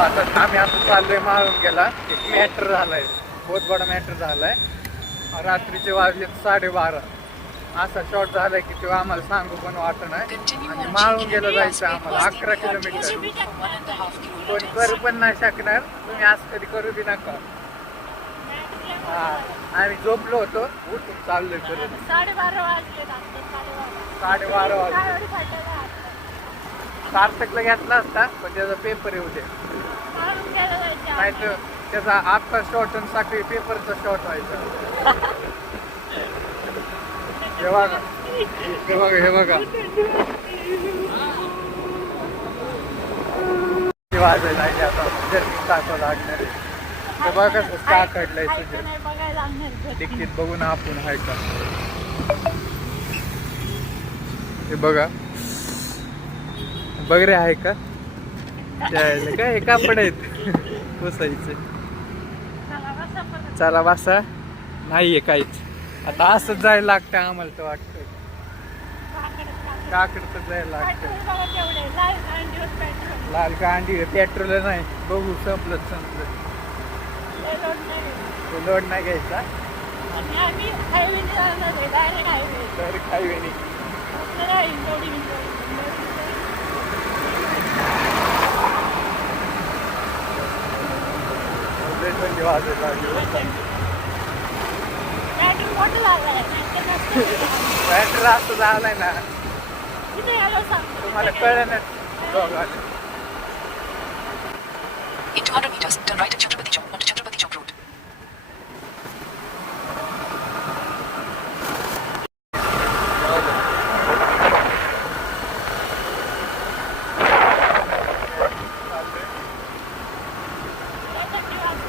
आता आम्ही आता चाललोय माळून गेला. एक मॅटर झालाय, बहुत बडा मॅटर झालाय. रात्रीचे वाजले 12:30. असा शॉर्ट झालाय की तो आम्हाला सांगू पण वाटत नाही. आणि माळून गेलं जायचं आम्हाला 11 किलोमीटर. कोणी करू पण नाही शकणार, तुम्ही असं कधी करू बी नका. हा, आम्ही झोपलो होतो, उठून चाललोय परत. 12:30 वाजले. 12:30 वाजले. सार्थकला घेतला असता पण त्याचा पेपर येऊ दे, नाही तर त्याचा आजचा शॉर्ट आणि सकाळी पेपरचा शॉर्ट व्हायचा. हे बघा, हे बघा, हे बघा वाजायला लागले आता. जर्नी टाकावं लागणार. हे बघा कसं का काढलंय तुझे डिक्कीत, बघून आपण हाय का. हे बघा, बघ रे आहे का काय हे कापड आहेत बसायचे. चला बसा. नाहीये काहीच. आता असंच जायला लागतं आम्हाला तर वाटतं. काकडं जायला लागतं. लाल कांडी पेट्रोल नाही. बघू संपलं. लोड नाही घ्यायचा. डायरेक्ट हायवे नाही. बॅटर असं झालंय ना, तुम्हाला कळलं ना. In 200 meters, turn right at Chhatrapati Chowk onto Chhatrapati Chowk Road.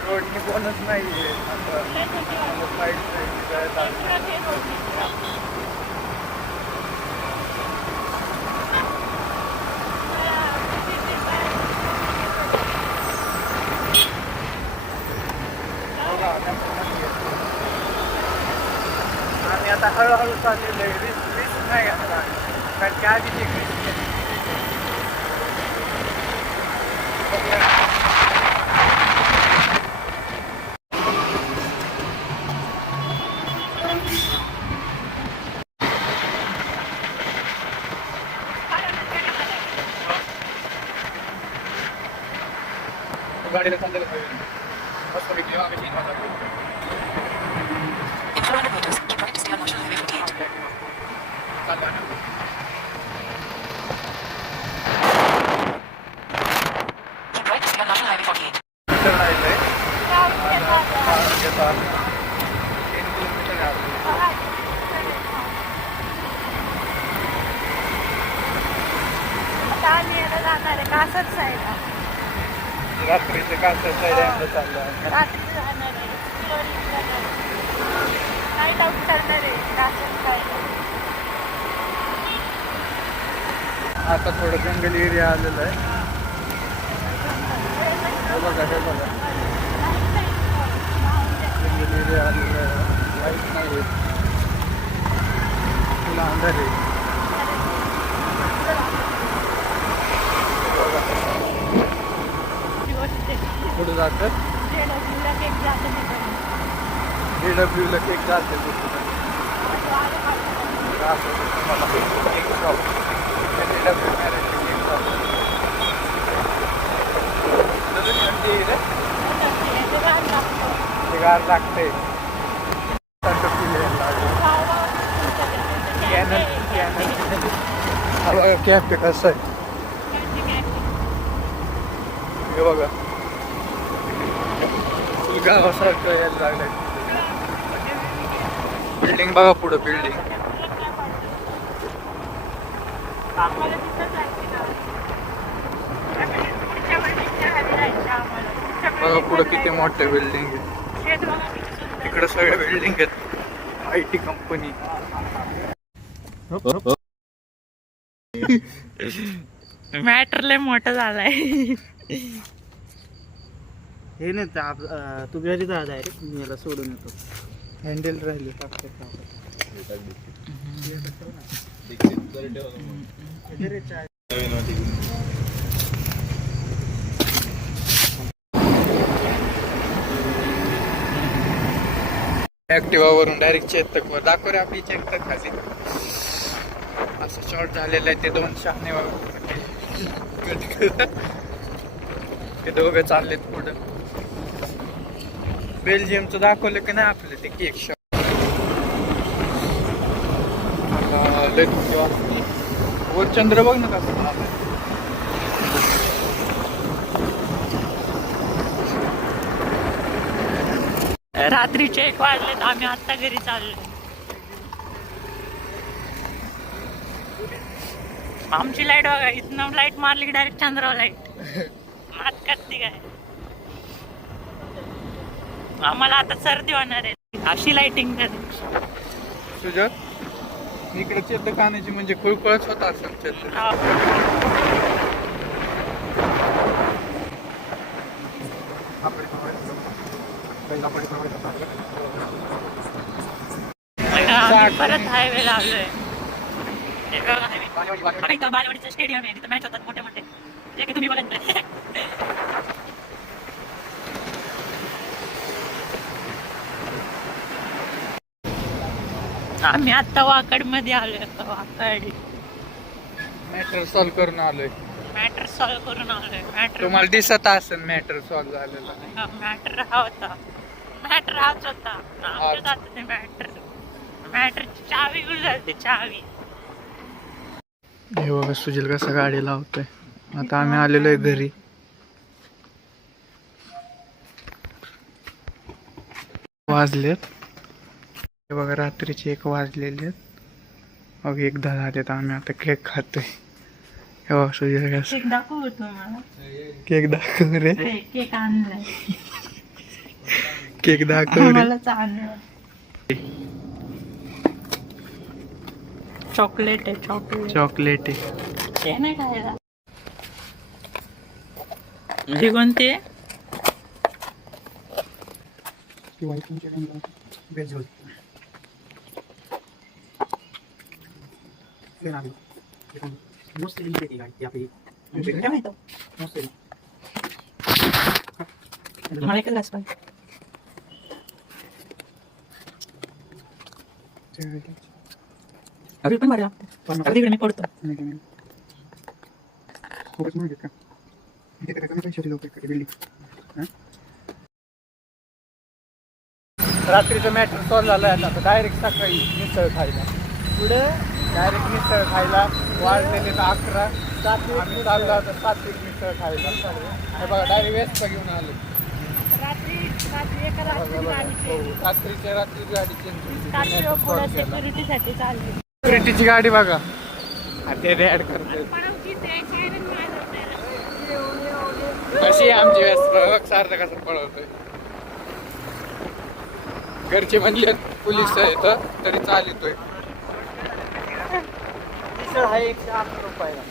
रोडनी कोणच नाहीये आता. आम्ही आता हळूहळू चाललेलो आहे. रिस्क नाही घेतला, कारण की आधीच एक रिस्क घेतली. गाडीला चाललेलं पाहिजे. मस्त पैकी आम्ही 3 वाजता. In 400 meters, keep right to stay on National Highway 48. चालू आहे ना. Keep right to stay on National Highway 48. Metre राहिलंय. 3 किलोमीटर आहे. कासच आहे का रात्रीचे कासर साईड चाललं आहे. रात्री जाणार आहे, नाईट आउट करणार आहे कासच काय. आता थोडं जंगल एरिया आलेलं आहे. हे बघा, हे बघा, जंगल एरिया आलेलं आहे. लाईट नाही आहे, तुला अंधार आहे. कुठं जातं? DWला केक जाते. गार लागते. कॅफे कसं आहे हे बघा. गावासारखं यायला लागलंय. बिल्डिंग बघा पुढं, बिल्डिंग बघा पुढं किती मोठे बिल्डिंग आहेत. इकडे सगळ्या बिल्डिंग आहेत. IT company. मॅटर लय मोठा झालाय. हे नाही तू घरी जा डायरेक्ट, मी याला सोडून येतो. हँडल राहिले. ऍक्टिवा वरून डायरेक्ट चेतक वर दाखव रे आपली चेतक खाली असं शॉर्ट झालेलं आहे. ते दोन शहाणे ते दोघं चाललेत पुढं. बेल्जियमचं दाखवलं की नाही आपलं ते केक शॉप. वर चंद्र बघ ना कसं झालंय. रात्रीचे 1 वाजलेत, आम्ही आता घरी चाललो. आमची लाईट बघा, इथनं लाईट मारली की डायरेक्ट चंद्रावर लाईट मात करते काय. आम्हाला आता सर्दी होणार आहे, अशी लाइटिंग करते. सुजत इकडे चेतक आणायची म्हणजे खुळखुळच होता असं चेतक. आम्ही परत हायवे लावलोय. बालवाडीचं स्टेडियम आहे, तिथं मॅच होतात मोठे मोठे, जे की तुम्ही बघत नाही. आम्ही आता वाकड मध्ये आलोय. वाकड मॅटर सॉल्व्ह करून आलोय. मॅटर सॉल्व्ह करून आलोय. मॅटर तुम्हाला दिसत असेल मॅटर सॉल्व्ह झालेला. मॅटर हा होता. मॅटर हाच होता. आमच्यात आता ते मॅटरची चावी गुल झाली. चावी हे बघा सुजल कसं गाडी लावतोय. आता आम्ही आलेलो आहे घरी. वाजलेत हे बघा, रात्रीचे 1 वाजलेले आहेत. मग 1:10 झालेत. आम्ही आता केक खातोय. हे बघा सुजल कसं. केक दाखवू तुम्हाला. केक दाखव रे. केक आणलाय. केक दाखव रे. मलाच आणलाय. चॉकलेट आहे. चॉकलेट आहे. ते नाही खायला. ही कोणती आहे? मला एक ग्लास पाहिजे. अभी पण बरं लागतं. अगदी मी पडतो. रात्रीचं मॅटर सॉल्व्ह झालं. आता डायरेक्ट सकाळी मिसळ खायला. पुढे डायरेक्ट मिसळ खायला. वाढलेले 11. आम्ही चाललो आता 7 मिसळ खायला. हे बघा डायरेक्ट वेस्ट घेऊन आलो. रात्रीच्या रात्री गाडी सिक्युरिटीसाठी चालली. सिक्युरिटीची गाडी बघा. ते ऍड करते कशी आमची व्यस्त सारखं कसं पळवतोय. घरचे म्हणले पोलीस आहेत तरी चालतोय. आहे 108 रुपयाला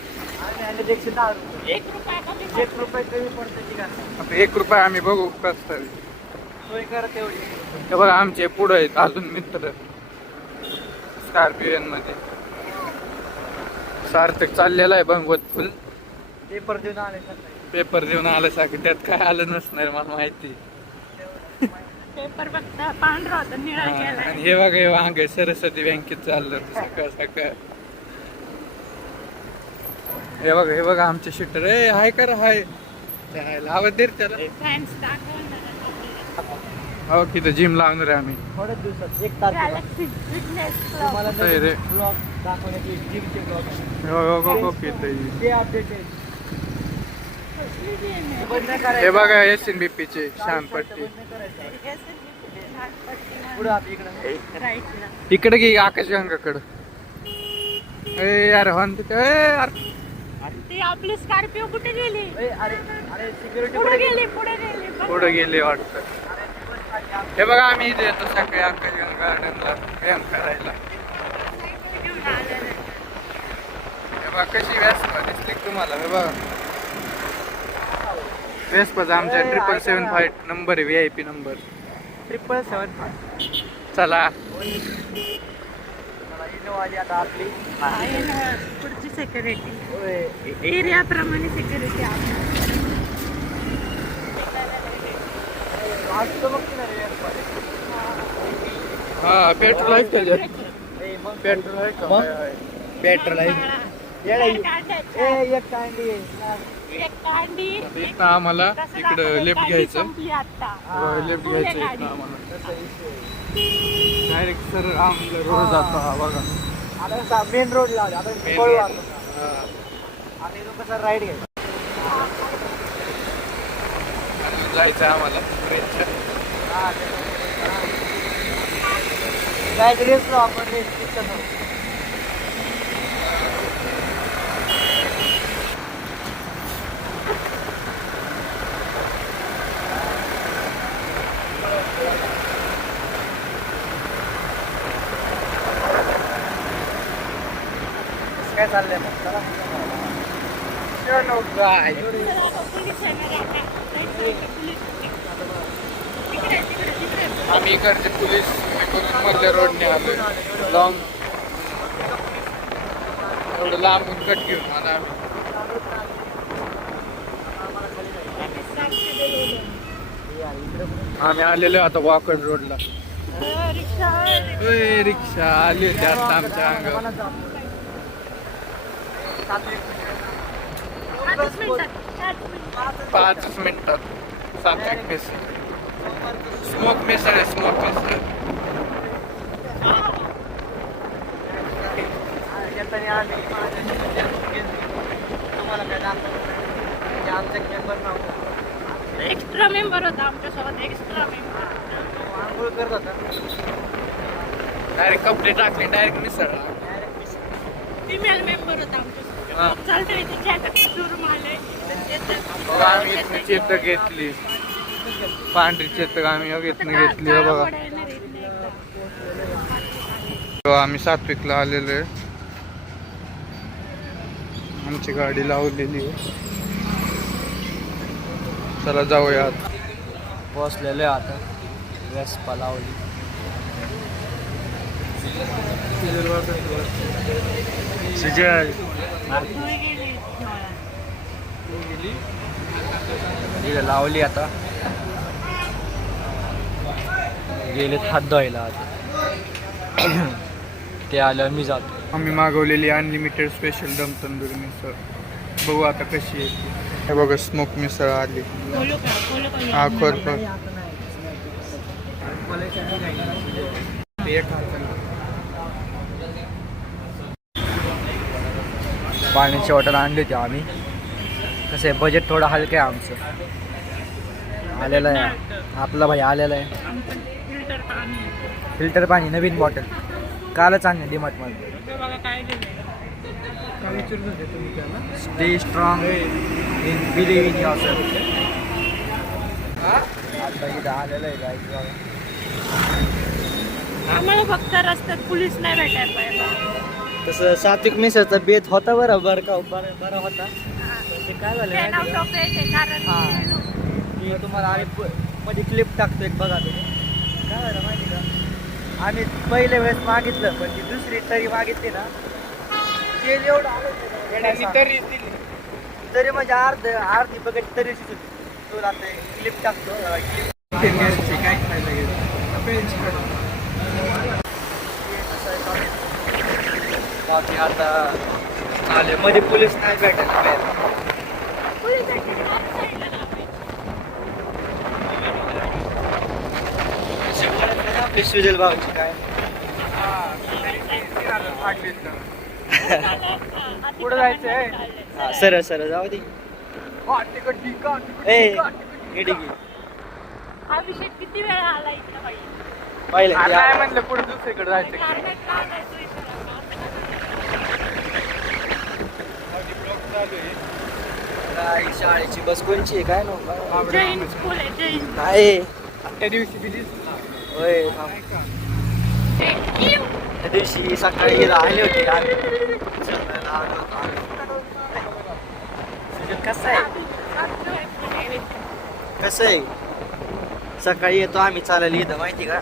आणि 110 रुपये. 1 रुपये कमी पडतं. 1 रुपये आम्ही बघू कसं तरी सोय करा तेवढी. हे बघा आमचे पुढे आहेत अजून मित्र स्कॉर्पिओन मध्ये. सार्थक चाललेला आहे भंगवत फुल. पेपर देऊन आले. पेपर देऊन आल्यासारखं. त्यात काय आलं नसणार मला माहिती. पेपर बघता पांढरा होता, निळा गेला. आणि हे बघा हे वांग सरस्वती बँकेत चाललं सकाळ सकाळ. हे बघा आमचे शूटर. हाय कर हाय लावत दे त्याला. फॅन्स दाखवणार. हो किती जिम लावणार आहे आम्ही थोड्याच दिवसात 1 तारखेला गॅलेक्सी फिटनेस तुम्हाला काय रे? ब्लॉग दाखवण्याची जिमचे ब्लॉग हो ते अपडेट आहे. बंद हे करायचं. बघा SNBP चे शानपट्टी. पुढे आता इकडे राईटला. इकडे घे आकाशगंगाकडं. यार हॉन यार ती आपली स्कॉर्पिओ कुठे गेली? अरे सिक्युरिटी पुढे गेली. पुढे गेले वाटतं. हे बघा आम्ही इथे येतो सकाळी आकाशगंगा गार्डनला व्यायाम करायला. घेऊन आलेलं आहे. हे बघा कशी व्यासपा दिसली तुम्हाला. हे बघा व्यासपाचा आमच्या 775 नंबर आहे. VIP number 777. चला. इनोवाली आता आपली आहे ना, पुढची सिक्युरिटी एरिया प्रमाणे सिक्युरिटी आहे. आज तर बघ ना रे. हा पेट्रोल आहे त्याच्यात ए, मग पेट्रोल आहे का मग? आहे. पेट्रोल आहे येडा एक ए, कांड्याचा. एक कांडी एक कांडी इथं आम्हाला तसं इकडं दाखवलं, लेफ्ट कांडी घ्यायचं संपली आता. लेफ्ट पुढे घ्यायचं गाडी. इथं आम्हाला तसा विषय डायरेक्ट सर आमला रोड जातो हा बघा आता मेन रोड लावले आता Main पळू road. आता हा. आणि लोक कसं राईड घ्यायचं आणि जायचं आम्हाला ट्रेनच्या काय रेस लाव आपण रेस पिक्चर काय चाललंय मग चला चलो गाय पोलीस आहे ना रे. पोलीस. तिकडे, तिकडे, तिकडे. आम्ही इकडचे पोलीस इकडून मधल्या रोडने आलोय लॉंग एवढं लांबून कट घेऊन आला आम्ही आलेलो आता वाकड रोडला रिक्षा रिक्षा आली होती आता आमच्या अंगावर 5 मिनिटात सात्विक मिसळ स्मोक मिसळ आहे स्मोक मिसळ तुम्हाला काय दाखवलं आमच्या मेंबर नव्हतं एक्स्ट्रा मेंबर होता आमच्यासोबत एक्स्ट्रा मेंबर आंघोळ करत होता डायरेक्ट कपडे टाकले डायरेक्ट मिसळ फिमेल मेंबर होता आमच्यासोबत चालतंय त्याच्यात शोरूम आले बघा आम्ही इथनं चेतक घेतली पांढरी चेतक आम्ही इथनं घेतली हो बघा तेव्हा आम्ही सात्विकला आलेलो आहे आमची गाडी लावलेली आहे चला जाऊया आता बसलेलो आहे आता वेस्पा लावली सुजय इकडे लावली आता गेलेत हात धुवायला आता ते आलं मी जातो आम्ही मागवलेली अनलिमिटेड स्पेशल दम तंदूरी मिसळ बघू आता कशी आहे हे बघा स्मोक मिसळ आली हा खोल पाण्याची बॉटल आणली होती आम्ही कसं आहे बजेट थोडं हलकं आहे आमचं आलेलं आहे आपला भाई आलेला आहे फिल्टर पाणी नवीन बॉटल कालच आणले डीमार्टमध्ये stay strong in believe in yourself आता इथं आलेलं आहे गाईज बघा आम्हाला फक्त रस्त्यात पोलीस नाही भेटायला पाहिजे तसं सात्विक मिसळचा बेत होता बरं का बरा होता ते काय झालं Ten माहिती out का? of 8 आहे, कारण हां. मी तुम्हाला आम्ही मध्ये क्लिप टाकतो एक बघा तुम्ही काय झालं माहिती का आम्ही पहिल्या वेळेस मागितलं पण ती दुसरी तरी मागितली ना तेल एवढं आलं तरी म्हणजे अर्धी बघत तरी तुला आता क्लिप टाकतो क्लिप काय खायला बाकी आता आले मध्ये पोलीस नाही भेटायला पोलीस भेटले, आत साईडला लावायचे. आपली सुजल भाऊची काय पुढे जायचंय हा सरळ सरळ जाऊ दे ए इडी घे अभिषेक किती वेळा आला इकडं बाई पाहिलं काय म्हणलं पुढे दुसरीकडे जायचं कार्नेट का जायचो इकडं? काय शाळेची बस कोणची आहे काय नो जैन स्कूल आहे जैन काय त्या दिवशी बिलीच होय त्या दिवशी सकाळी आले होते कसं आहे कसं आहे सकाळी येतो आम्ही चालायला इथं माहिती का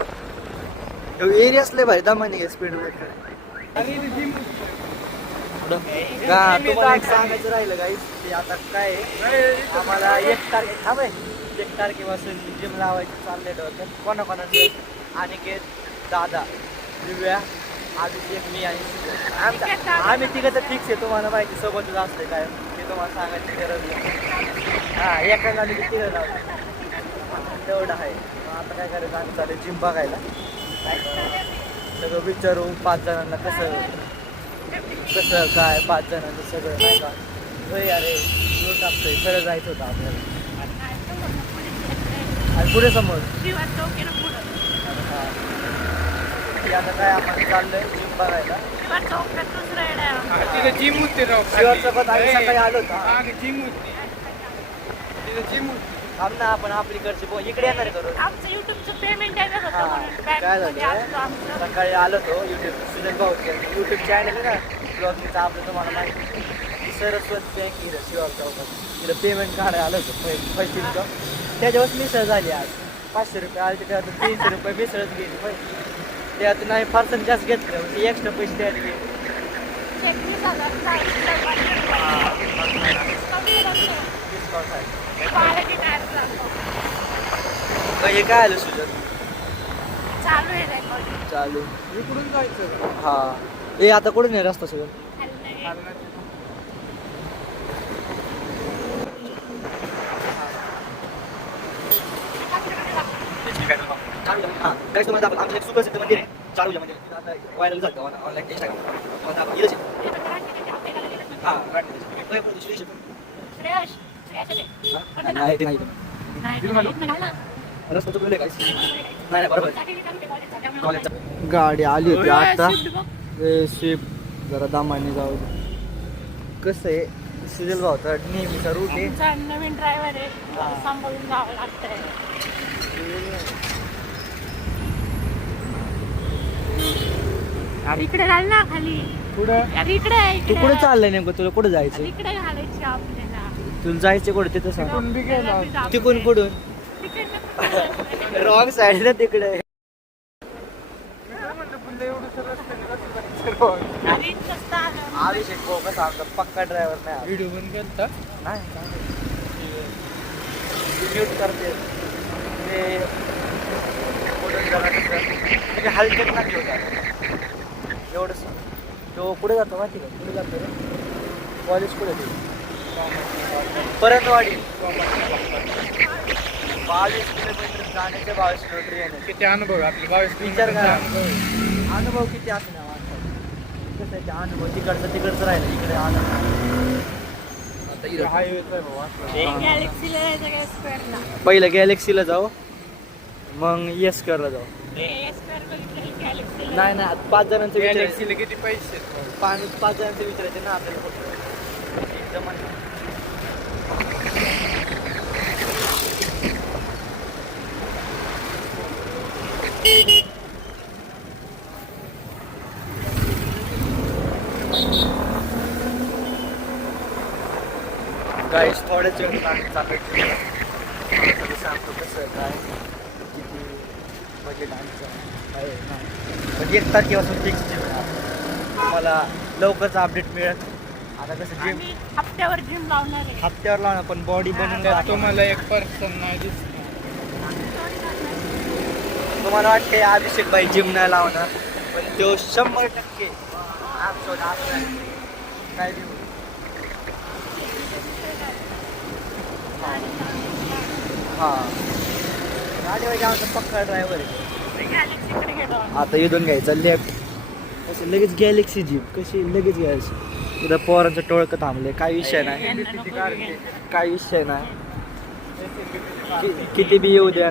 एरियाच लय भाई दमाने स्पीड ब्रेकर का तुम्हाला एक सांगायचं राहिलं गाईस ते आता काय आहे, आम्हाला 1 तारखे थांब 1 तारखेपासून जिम लावायचं चाललेलं होतं कोणाकोणाचं अनिकेत दादा, दिव्या, अभिषेक, मी आणि सुजय. आम्ही तिघं तर फिक्स आहे, तुम्हाला माहिती सोबतच असते काय ते तुम्हाला सांगायची गरज नाही. हां एकाला आम्ही तिघं लावतो तेवढं आहे. मग आता काय करायचं आम्ही चालेल जिम बघायला. सगळं विचारू 5 जणांना कसं कसं काय 5 जणांचं सगळं नाही का. होय अरे रोज टाकतोय खरं जायचं होतं आपल्याला. आणि पुढे समोर आता काय आपण चाललंय जिम बघायला. तिथे जिम होती राव शिवासोबत आम्ही सकाळी आलो होतो. जिम होती तिथे जिम होती. थांब ना आपण आपलीकडची इकडे येणार करू. आमचं युट्यूबचं पेमेंट येणार होतं म्हणून काय झालं सकाळी आलो होतो युट्यूब सुजन भाऊ युट्यूब चॅनल आहे ना ब्लॉगिंगचं आपलं तुम्हाला माहिती सरस्वत बँक इथं शिवार चौकात तिथं पेमेंट काढायला आलं होतं फर्स्ट इन्कम. त्याच्यावर मिसळ झाली आज 500 रुपये आले त्यातून 300 रुपये मिसळच गेली पाहिजे. त्यातून आम्ही फारसं जास्त घेतलं म्हणजे एक्स्ट्रा पैसे द्यायला गेले. डिस्काउंट आहे. हे काय आलं सुजन चालू आहे रेकॉर्डिंग. चालू इकडून जायचं हा. ए आता कुठून आहे रस्ता सुजन. हां काय तुम्हाला दाखवतो आमचं एक सुप्रसिद्ध मंदिर आहे चालूच्या म्हणजे तिथं आता व्हायरल झालं ऑनलाईन इंस्टाग्राम हां नाही ते नाही रस्ता चुकलेलं आहे काय नाही बरोबर कॉलेजचा गाडी आली होती आता शिप जरा दामाने जाऊ. कसं आहे सुजल भाऊ तर नेहमीचा रूट आहे. आमचा नवीन ड्रायव्हर आहे सांभाळून जावं लागतंय. इकडे घाल ना खाली. पुढं अरे इकडे तू कुठे चाललंय नेमकं तुला कुठे जायचं. इकडे घालायची आपल्याला. तुला जायचं कुठे तिथं सांग. तिकडून बी गेला तिकडून कुठून रॉंग साईड ना तिकडे. अभिषेक भाऊ कसा आमचा पक्का ड्रायव्हर नाही. व्हिडिओ बंद करता नाही म्यूट करते ते कुठून जरा कसं म्हणजे हलकट नाही होता एवढंच. तो पुढे जातो माहिती का पुढे जातो रे कॉलेज पुढे ते परतवाडी 22 किलोमीटर जाण्याचे 22 किलोमीटर येणे. किती अनुभव आपले 22 विचार करा. अनुभव अनुभव किती असणार कसं आहे ते अनुभव तिकडचं राहिलं इकडे आनंद हायवेचा भाऊ गॅलेक्सीला जायचं काय स्क्वेअरला. पहिलं गॅलेक्सीला जाऊ मग येस करला जाऊ. स्क्वेअर बघितलं गॅलेक्सीला. नाही नाही 5 जणांचं विचारायचं. गॅलेक्सीला किती पैसे आहेत? 5 जणांचं विचारायचं ना आपल्याला फक्त एकदम गाईस थोड्याच वेळ चालायचं सांगतो कसं काय किती बजेट आमचं आहे ना म्हणजे 1 तारखेपासून फिक्स जिम मला लवकरच अपडेट मिळेल. आता कसं जिम आम्ही हप्त्यावर जिम लावणार आहे. हप्त्यावर लावणार पण बॉडी बनवून त्यात दाखवणार. तुम्हाला एक पर्सन नाही दिसणार. तुम्हाला वाटते अभिषेक भाई जिम नाही लावणार पण तो 100% काय देऊ. हां गाडी म्हणजे आमचा पक्का ड्रायव्हर आहे. गॅलेक्सीकडे गेलो. आता इथून घ्यायचं लेफ्ट कशी लगेच गॅलेक्सी जीप कशी लगेच घ्यायची. उद्या पोरांचं टोळकं थांबले काय विषय नाही काय विषय नाही किती बी येऊ द्या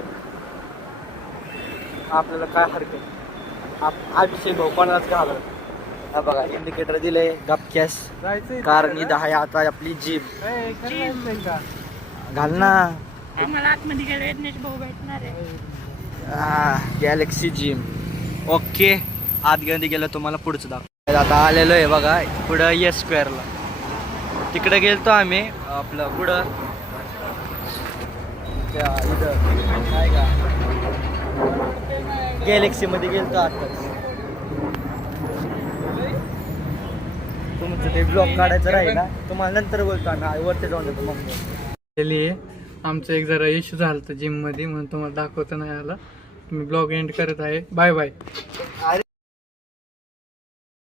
आपल्याला काय हरकत. अभिषेक भाऊ कोणालाच घालत. हा बघा इंडिकेटर दिले गपक्यास जायचंय कारण इथं आहे आता आपली जीप. घाल ना आम्हाला आतमध्ये गेलो यज्ञेश भाऊ भेटणार आहे. Galaxy gym okay. आत गेलं तुम्हाला पुढचं दाखव. आता आलेलो आहे बघा पुढं येस स्क्वेअरला. तिकडे गेलतो आम्ही आपलं पुढं त्या इथं काय का गॅलेक्सीमध्ये गेलतो आताच. तुमचं ते ब्लॉग काढायचं राहील ना तुम्हाला नंतर बोलतो आम्ही वरती जाऊन देतो मग. आमचं एक जरा इश्यू झाला होता जिम मध्ये म्हणून तुम्हाला दाखवता नाही आला. मी ब्लॉग एंड करत आहे. Bye bye. अरे